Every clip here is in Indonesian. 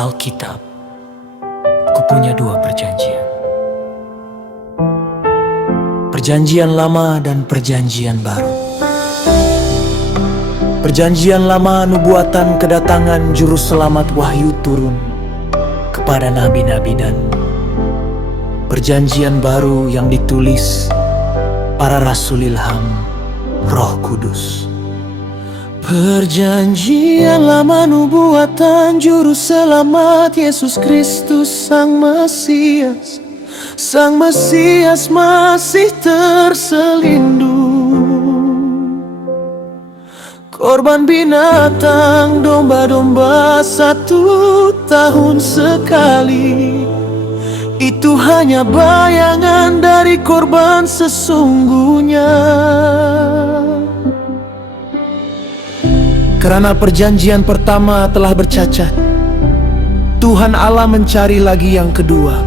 Alkitab, kupunya dua perjanjian. Perjanjian lama dan perjanjian baru. Perjanjian lama nubuatan kedatangan juru selamat wahyu turun kepada nabi-nabi, dan perjanjian baru yang ditulis para rasul ilham Roh Kudus. Perjanjian lama nubuatan juru selamat Yesus Kristus Sang Mesias. Sang Mesias masih terselindung. Korban binatang, domba-domba 1 tahun sekali. Itu hanya bayangan dari korban sesungguhnya. Karena perjanjian pertama telah bercacat, Tuhan Allah mencari lagi yang kedua.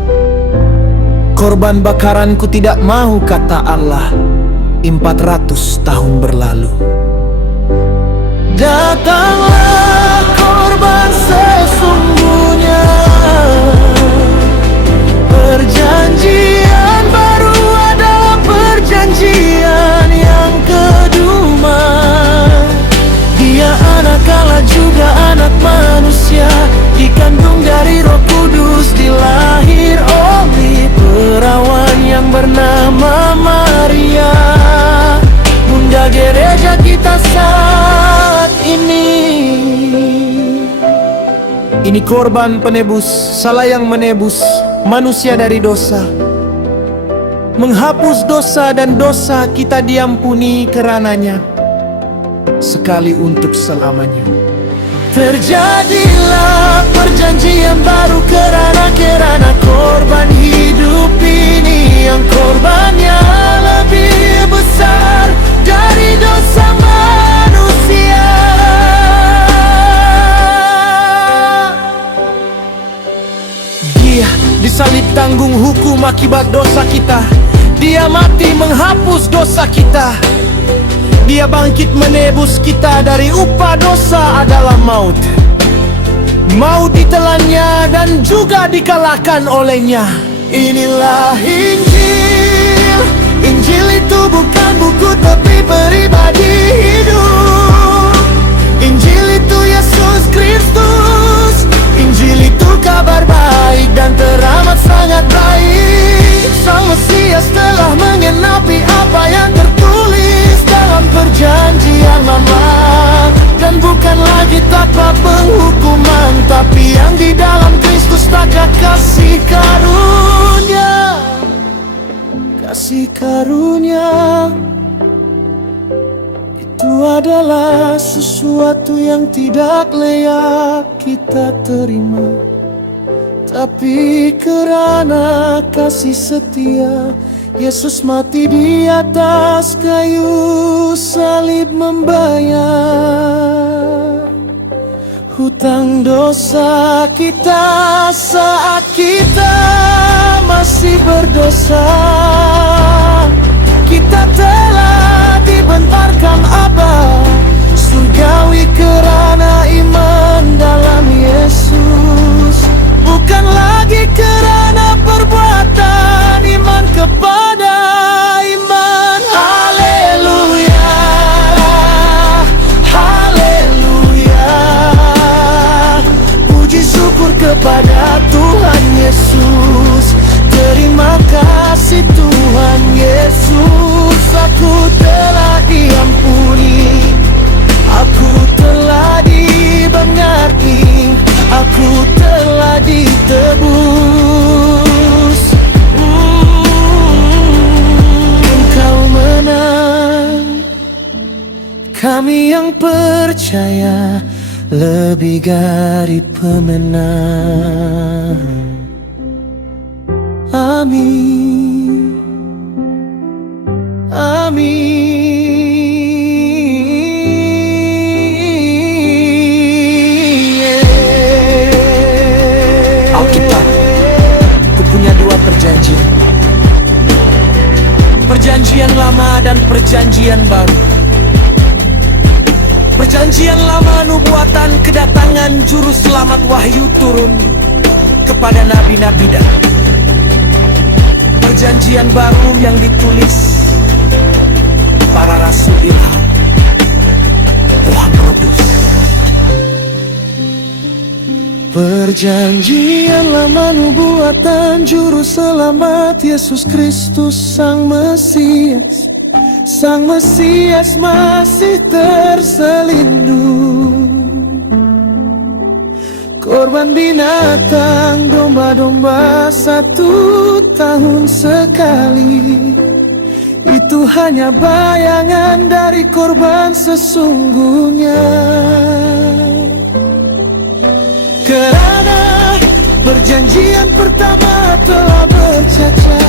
Korban bakaranku tidak mau, kata Allah, 400 tahun berlalu. Datanglah korban sesungguhnya. Perjanjian baru adalah perjanjian yang kedua. Dia anak Allah juga anak manusia, dikandung dari Roh Kudus, dilahir oleh perawan yang bernama Maria, Bunda gereja kita saat ini. Ini korban penebus, salah yang menebus manusia dari dosa, menghapus dosa, dan dosa kita diampuni karenanya, sekali untuk selamanya. Terjadilah perjanjian baru kerana korban hidup ini, yang korbannya lebih besar dari dosa manusia. Dia disalib tanggung hukum akibat dosa kita. Dia mati menghapus dosa kita. Dia bangkit menebus kita dari upah dosa adalah maut. Maut ditelannya dan juga dikalahkan olehnya. Inilah Injil. Injil itu bukan buku tapi pribadi hidup. Injil itu Yesus Kristus. Injil itu kabar baik dan teramat sangat baik. Sang Mesias telah mengenapi apa yang tertulis dalam perjanjian lama, dan bukan lagi tanpa penghukuman, tapi yang di dalam Kristus takat kasih karunia. Kasih karunia itu adalah sesuatu yang tidak layak kita terima, tapi kerana kasih setia Yesus mati di atas kayu salib membayar hutang dosa kita saat kita masih berdosa. Kita telah dibentarkan Aba surgawi kerana iman dalam Yesus, bukan lagi kerana perbuatan, iman kepada iman. Haleluya, haleluya. Puji syukur kepada Tuhan Yesus. Terima kasih Tuhan Yesus. Aku telah diampuni, aku telah dibenarkan, aku telah ditebus. Engkau menang. Kami yang percaya lebih dari pemenang. Amin. Alkitab, kupunya dua perjanjian. Perjanjian lama dan perjanjian baru. Perjanjian Perjanjian lama nubuatan kedatangan juru selamat wahyu turun kepada nabi-nabi dan perjanjian baru yang ditulis para rasul ilham Tuhan Kudus. Perjanjian lama nubuatan juru selamat Yesus Kristus Sang Mesias. Sang Mesias masih terselindung. Korban binatang, domba-domba 1 tahun sekali. Itu hanya bayangan dari korban sesungguhnya. Kerana perjanjian pertama telah bercacat,